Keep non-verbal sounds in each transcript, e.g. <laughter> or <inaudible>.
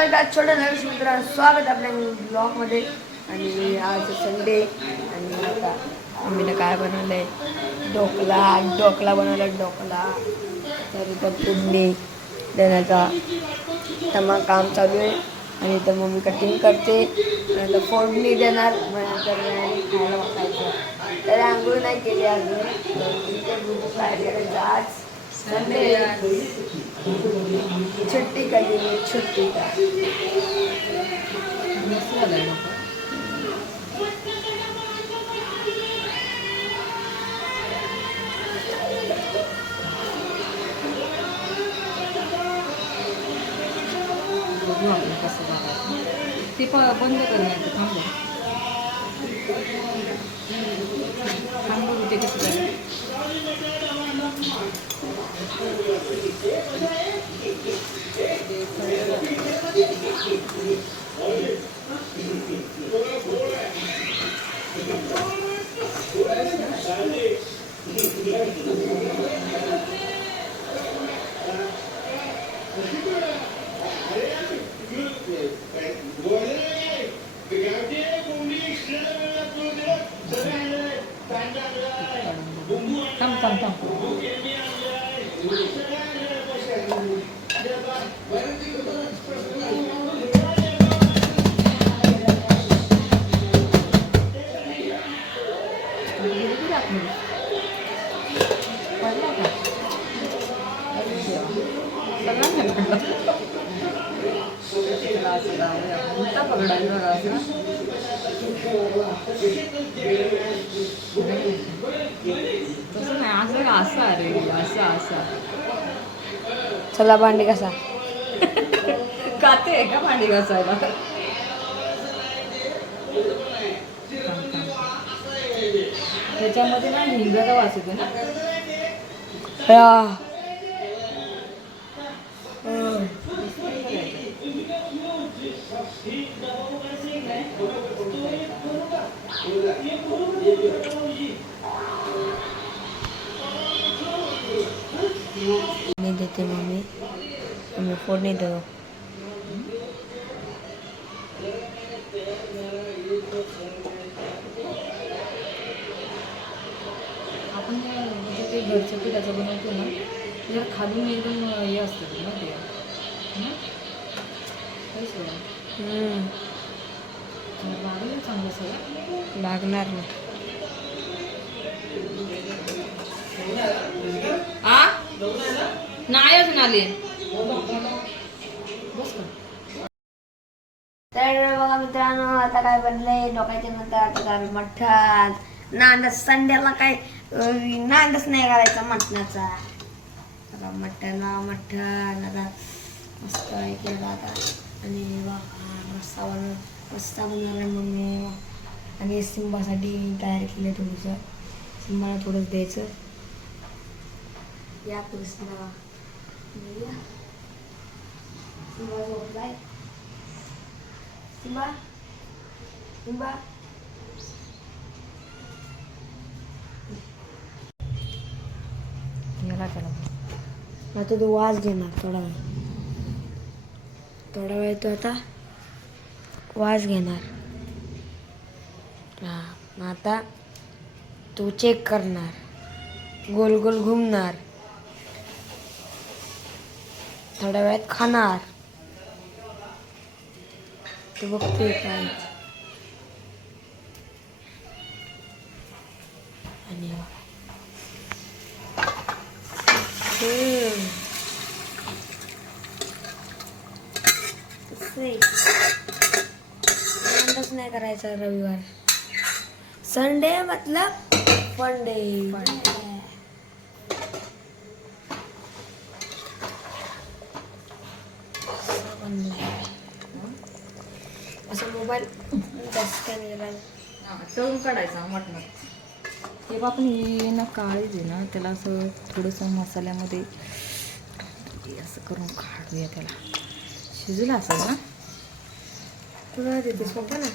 छोट्या नवीन मित्रांनो स्वागत आपल्या ब्लॉगमध्ये आणि आज संडे आणि आता आम्ही काय बनवलं आहे ढोकला ढोकला बनवला डोकला तर इथं फोडणी देण्याचा तर मग काम चालू आहे. आणि तर मम्मी कटिंग करते. नंतर फोडणी देणार. मग नंतर खायला बसायचं. तर आंघोळ नाही केली अजून. तर आज. संडे छुट्टी का दिन है छुट्टी का बघू आपण कसं झालं ते प बंद करण्याचं थांब बघ. थांब बघू ते कसं झालं Thank you. चला भांडी कसा काते आहे का भांडी घासायला? त्याच्यामध्ये ना हिंगाचा वास येतो ना. देते मम्मी. मम्मी फोडणी देतो आपण म्हणजे ते घरच्या पिठाचं बनवतो ना त्याच्यावर खालून एकदम हे असतं ना ते? काहीच नाही. हम्म, मग लागलं ना चांगलं सगळं लागणार ना आ नाही अजून आले. तर बघा मित्रांनो आता काय बनलंय? डोकायचे नंतर आता काय मठ्ठात नांदस संडेला काय नांदच नाही करायचा मटणाचा. आता मटणा मठ्ठण आता मस्त हे केलं आता. आणि वा मस्त बनव मस्त बनवणार मम्मी. आणि सिंबासाठी तयार केलं थोडंसं. सिंबाला थोडंच द्यायचं. या कृष्णा सिंबा झोपलाय Simba? Simba? गेला त्याला आता तो वास घेणार थोडा वेळ थोडा वेळ तो आता वास घेणार हा मग आता तो चेक करणार गोल गोल घुमणार थोड्या वेळात खाणार. ते बघते काय. आणि नाही करायचा रविवार. संडे मतलब फंडे असं मोबाईल जास्त काय नाही गेला तळून काढायचा हे आपण हे ना काळीच आहे ना त्याला असं थोडंसं मसाल्यामध्ये हे असं करून काढूया त्याला. शिजलं असेल ना? तुला देतेस पप्पा ना?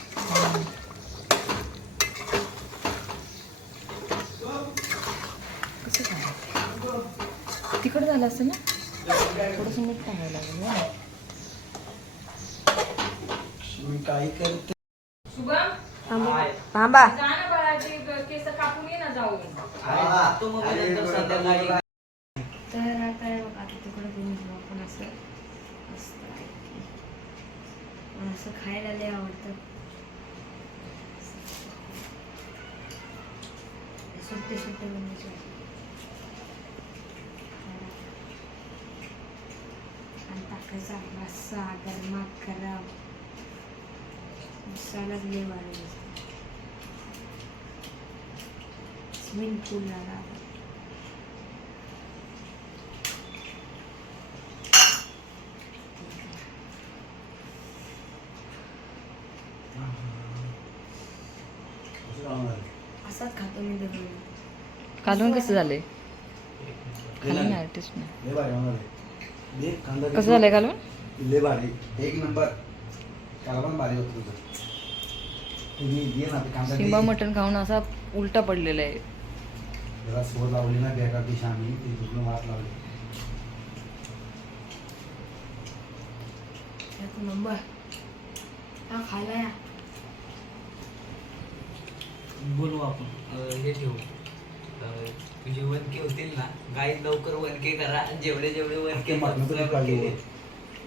कसं झालं? तिखट झालं असेल ना? थोडंसं मीठ टाकायला लागेल ना? मी काय करते? थांबा. थांबा. जा ना बाळा ते केस कापून ये ना जाऊन. तो मग नंतर संध्याकाळी तर आता हे बघा आता तिकडे घेऊन जाऊ. आपण असं मस्त असं खायला लय आवडतं. सुट्टे सुट्टे बनवायचे. आणि टाकायचा रस्सा गरमा गरम मसालाच लय वाढायचा पूल लागला असाच खातो मी दररोज कालून कसं झालंय खाली आर्टिस्ट नाही कसं झालंय कालून लय भारी. एक नंबर भारी होत तुझं. शिंबा. मटण खाऊन असा उलटा पडलेला आहे. जरा सोड लावली ना बेकार दिश आम्ही ती दुखणं वाट लावली. एक नंबर. हा खायला या. बोलू आपण. अं, हे ठेवू अं, तुझे वनके होतील ना गाई लवकर वनके करा. जेवढे जेवढे वनके मटण तर केले. पाहिजे.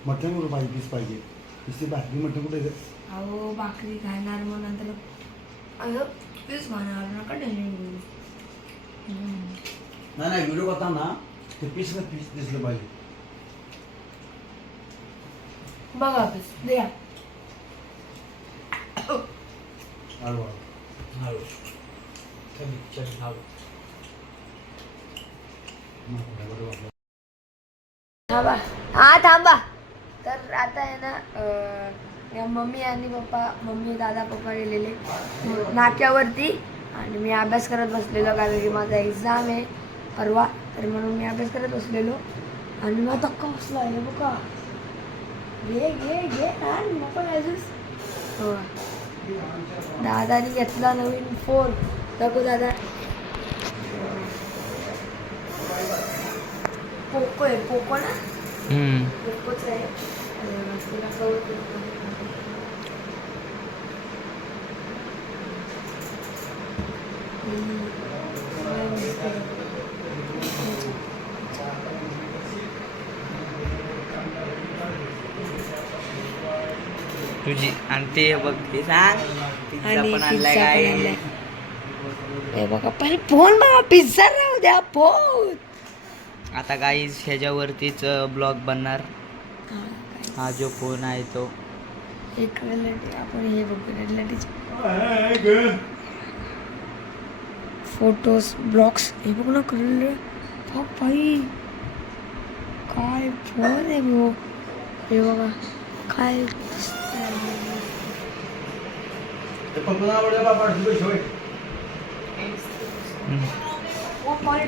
मटण कुठं पाहिजे पीस पाहिजे. नुसती भाकरी मटण कुठे आहे? अहो भाकरी खाणार मग नंतर. अगं तेच खाणार नका टेन्शन घेऊ नाही नाही व्हिडिओ करताना ते पीस ना पीस दिसलं पाहिजे. बघा पीस द्या. हळू हळू. कमी चल हळू. हळू थांबा. हा थांबा. तर आता आहे ना अं, या मम्मी आणि पप्पा मम्मी दादा पप्पा गेलेले नाक्यावरती. आणि मी अभ्यास करत बसलेलो कारण की माझा एक्झाम आहे परवा. तर म्हणून मी अभ्यास करत बसलेलो. आणि मग धक्का बसला आहे बघा. घे घे घे. आण नको हो दादानी घेतला नवीन फोन नको दादा. पोको आहे पोको ना? पोकोच आहे अं, तिला कवर करतो. हम्म. काय मस्त आहे. तुझी आणि ते बघ ते सांग. पिझ्झा आणि पण पिझ्झा आणलाय पण काय? आणलाय. हे बघा पहिले फोन बघा पिझ्झा राहू द्या फोन आता गाईज ह्याच्यावरतीच ब्लॉग बनणार. हा जो फोन आहे तो. एक आपण हे बघू रिलेटिव्ह फोटोज ब्लॉग्स हे बघ ना करले बघ भाई काय फोन आहे भाऊ हे बघा काय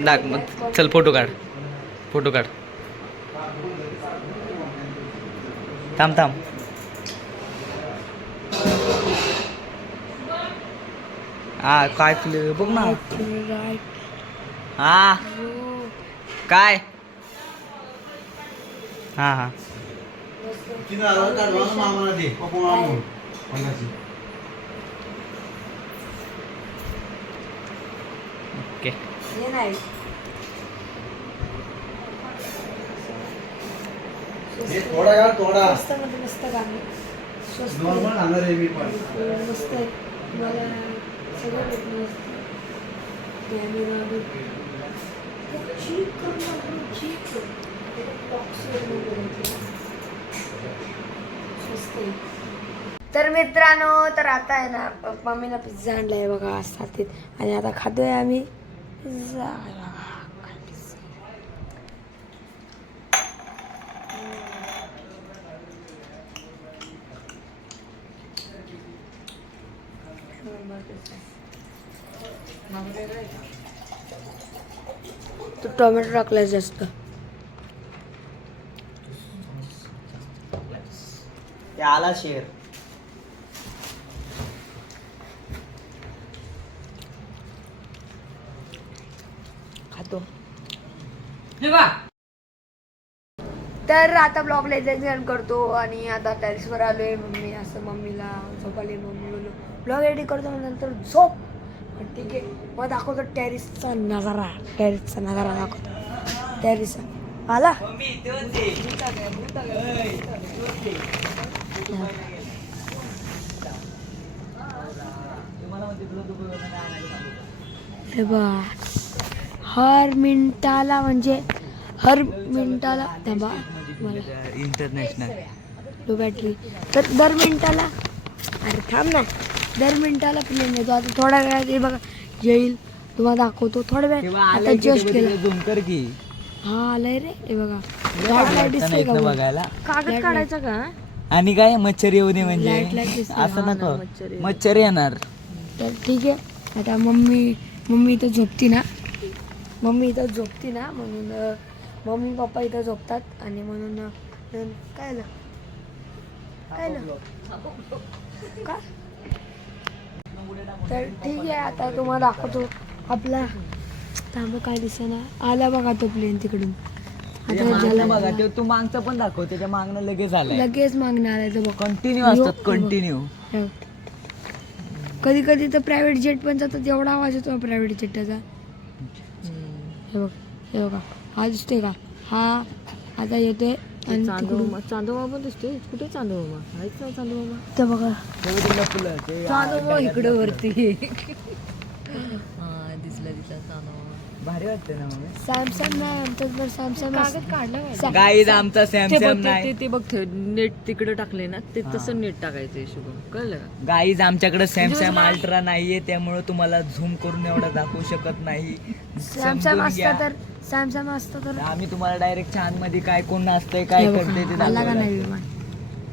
दाख मग चल फोटो काढ फोटो काढ थांब थांब हा काय केलं? बघ ना. हा हो. काय? हा हा. ओके. थोडा का थोडा. मस्त गाणे. नॉर्मल खाणार आहे मी पण. मस्त आहे. मला सगळं भेटलं असतं कॅमेरा चीप करणार चीप स्वस्त तर मित्रांनो तर आता आहे ना मम्मीला पिझ्झा आणलाय बघा साथीत. आणि आता खातोय आम्ही पिझ्झा काय पिझ्झा तू टोमॅटो टाकलाय जास्त. आला शेर. खातो. तर आता ब्लॉगला इथेच एंड करतो आणि आता टेरेसवर आलोय मम्मी असं मम्मीला झोपाली मम्मी बोललो ब्लॉग एडिट करतो नंतर झोप. ठीक आहे. मग दाखवतो टेरिसचा नजारा. टेरिसचा नजारा दाखवतो. टेरिसचा आला? हे बघा. हर मिनिटाला म्हणजे हर मिनिटाला थांबा. मला इंटरनॅशनल लो बॅटरी तर दर मिनिटाला अरे थांब ना. दर मिनिटाला प्लेन येतो. आता थोड्या वेळात हे बघा येईल. तुम्हाला दाखवतो. थोड्या वेळ आता जस्ट केला झूम कर की. हा आलाय रे. हे बघा. लाइट लाइट दिसते का बघ? बघायला? कागद काढायचा का? आणि काय? मच्छर येऊ नये म्हणजे. Light light दिसते. असं ना, नको. मच्छर येणार. तर ठीक आहे. आता मम्मी मम्मी इथं झोपती ना. मम्मी इथं झोपती ना म्हणून अं, मम्मी पप्पा इथं झोपतात. आणि म्हणून अं, काय ना काय ना काय तर ठीक आहे आता तुम्हाला दाखवतो. आपला थांब काय दिसेना. आला बघा तो प्लेन तिकडून. बघा ते तू मागचं पण दाखव त्याच्या मागणं लगेच आलाय. लगेच मागणार आहे तो बघ. कंटिन्यू असतात. कंटिन्यू कधी कधी तर प्रायव्हेट जेट पण जातात एवढा आवाज येतो प्रायव्हेट जेटाचा हे बघ हे बघा. हा दिसतोय का? हा आता येतोय. आणि चांदोमा चांदोमा पण दिसतोय. कुठे चांदोमा? आहेच ना चांदोमा. ते बघा. चांदोमा इकडे वरती. हा दिसला दिसला चांदोमा. भारी वाटतं ना मग सॅमसंग नाही आमचं तर सॅमसंग कागद काढला गाईज आमचा सॅमसंग नाही. ते- बघ नेट तिकडे टाकले ना ते तसं नेट टाकायचंय शुभम कळलं? का गाईज आमच्याकडे सॅमसंग अल्ट्रा नाहीये त्यामुळे तुम्हाला झूम करून एवढा दाखवू शकत नाही. सॅमसंग. असतं तर सॅमसंग असतं तर आम्ही तुम्हाला डायरेक्ट छानमध्ये काय कोण असतंय काय हे करते ते आला का दाखवलं. नाही विमान?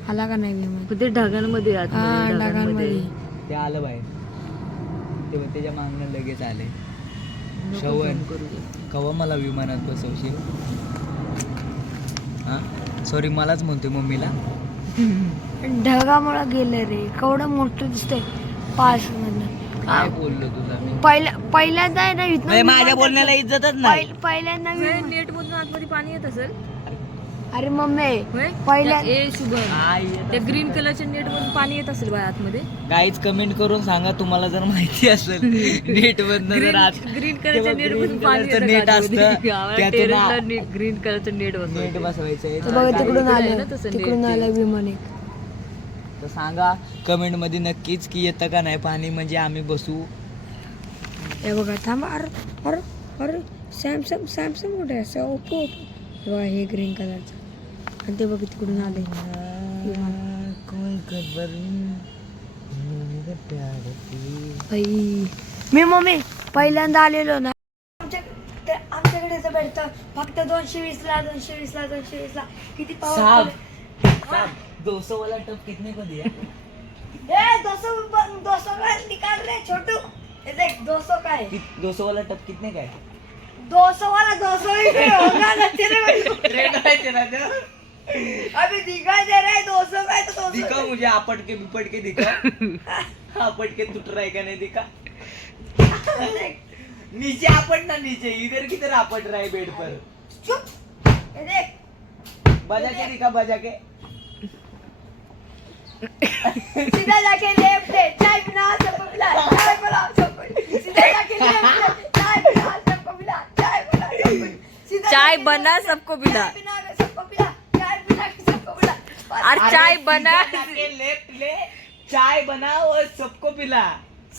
आला का नाही विमान? पण ते ढगांमध्ये हा आतमध्ये, ढगांमध्ये. ते आलं बाहेर. ते बघ, त्याच्या मागणं लगेच आले. नको zoom करू. दे. कवा मला विमानात बसवशील? हा? सॉरी मलाच म्हणतोय मम्मीला. ढगामुळे गेलं रे. केवढं मोठं दिसतंय पास मधलं काय बोललो तुझा मी. पहिल्या पहिल्यांदा आहे ना इथनं माझ्या बोलण्याला जातं. इज्जतच नाही. पहिल- पहिल्यांदा हे नेट मधून आतमध्ये पाणी येत असेल. अरे मम्मी होय? पहिल्या- त्या- ए शुभम हा, येत त्या ग्रीन कलरच्या नेट मधून पाणी येत असेल बाय आतमध्ये. गाईज कमेंट करून सांगा तुम्हाला जर माहिती असेल. नेट मधनं जर आत ग्रीन कलरच्या तेव्हा नेट green मधून पाणी कलरचं येतं नेट का आतमध्ये? असतं <laughs> त्यातून आ- ग्रीन कलरचं नेट नेट बसवायचं बघा तिकडून आहे आलं. ना तसं तिकडून नेट ते. आलं विमान. एक तर सांगा कमेंटमध्ये नक्कीच की येतं का नाही पाणी? म्हणजे आम्ही बसू. हे बघा थांबा. अरे अरे अरे सॅमसंग सॅमसंग कुठे आहे? ओप्पो हे बघा हे ग्रीन कलरचं आणि ते बघा तिकडून आले. कोई खबर? बाई. मी मम्मी पहिल्यांदा आलेलो ना. आमच्या आमच्याकडे भेटतं फक्त दोनशे वीस ला दोनशे वीस ला दोनशे वीस ला किती पावर दो सौ वाला टप कितने को दिया? ए दो सौ दो सौ का निकाल रहे छोटू? ये देख दो सौ का है? दो सौ वाला टप कितने का है? दो सौ वाला दो सौ ही होगा ना तेरे में अभी दिखाई दे रहा है दो सौ का है तो दो सौ दिखा मुझे आपट के बिपट के दिखा आपट के टूट रहा है का नहीं दिखा? नीचे आपट ना नीचे इधर किधर आपट रहा है बेड पर। चुप। ये देख। बजा के दिखा बजा के। सीधा जाके लेफ़्ट है चाय बिना सबको मिला चाय बना सबको सीधा जाके लेफ़्ट है चाय बिना सबको मिला चाय बना सबको चाय बना है, सबको मिला चाय बिना सबको मिला चाय बिना लेफ़्ट ले चाय बना और सबको पिला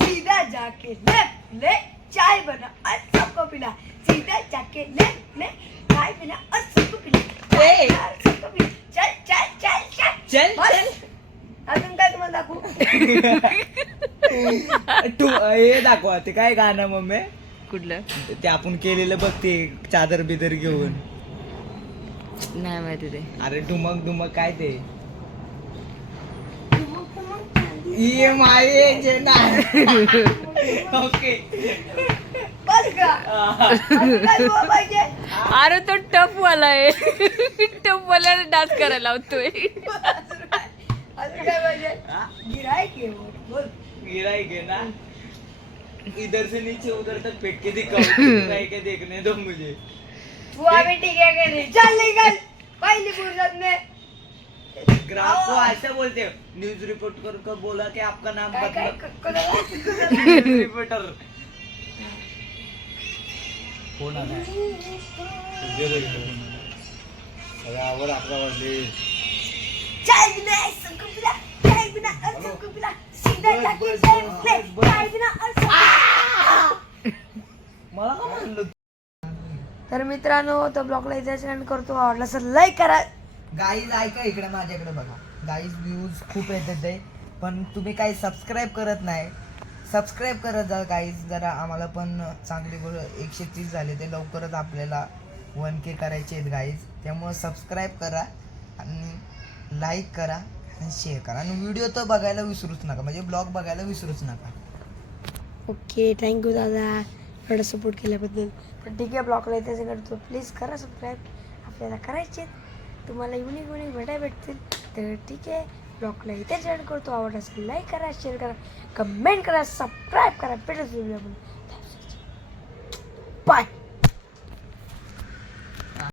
सीधा जाके लेफ़्ट ले चाय बना और सबको पिला सीधा जाके लेफ़्ट ले चाय बिना और सबको पिला चाय ए! और सबको पिला चल चल चल चल चल दाखवू. तू हे दाखवा ते काय गाणं मम्मी? कुठलं? ते आपण केलेलं बघ ते चादर बिदर घेऊन. नाही माहिती ते. अरे डुमक डुमक काय ते? ये माये जे नाही ओके. बस का अजून काय बोला पाहिजे अरे तो टफ वाला आहे. टफ वाल्याला डान्स करायला लावतोय. अजून काय पाहिजे गिरायक आहे वो. बोल गिराई के ना? इधर से नीचे उधर तक फेंक के दिखाओ। <laughs> गिराई के देखने दो मुझे। तू आम्ही ठीक आहे का नाही चल निघाल पहली फुर्सत में। ग्राहक को ऐसा बोलते हो न्यूज रिपोर्टर को बोला कि आपका नाम काय काय बदला। क- न्यूज रिपोर्टर कोण आलाय सगळ्या आवड आपला वाजले <laughs> तर मित्रांनो तो ब्लॉगला एंड करतो. आवडला तर लाईक करा. गाईज ऐका इकडे माझ्याकडे बघा. गाईज व्ह्यूज खूप येतात आहे पण तुम्ही काही सबस्क्राईब करत नाही. सबस्क्राईब करत जा गाईज जरा आम्हाला पण चांगली गोष्ट एकशे तीस झाले ते लवकरच आपल्याला वन के करायचे आहेत गाईज त्यामुळं सबस्क्राईब करा. आणि लाईक करा आणि शेअर करा. आणि व्हिडिओ तर बघायला विसरूच नका. म्हणजे ब्लॉग बघायला विसरूच नका. ओके थँक्यू दादा. एवढा सपोर्ट केल्याबद्दल. तर ठीक आहे ब्लॉगला इथेच करतो. प्लीज करा सबस्क्राईब आपल्याला करायचे तुम्हाला युनिक युनिक भेटाय भेटतील. तर ठीक आहे ब्लॉगला इथेच जॉईन करतो. आवड असेल लाईक करा शेअर करा. कमेंट करा सबस्क्राईब करा. भेटत आपण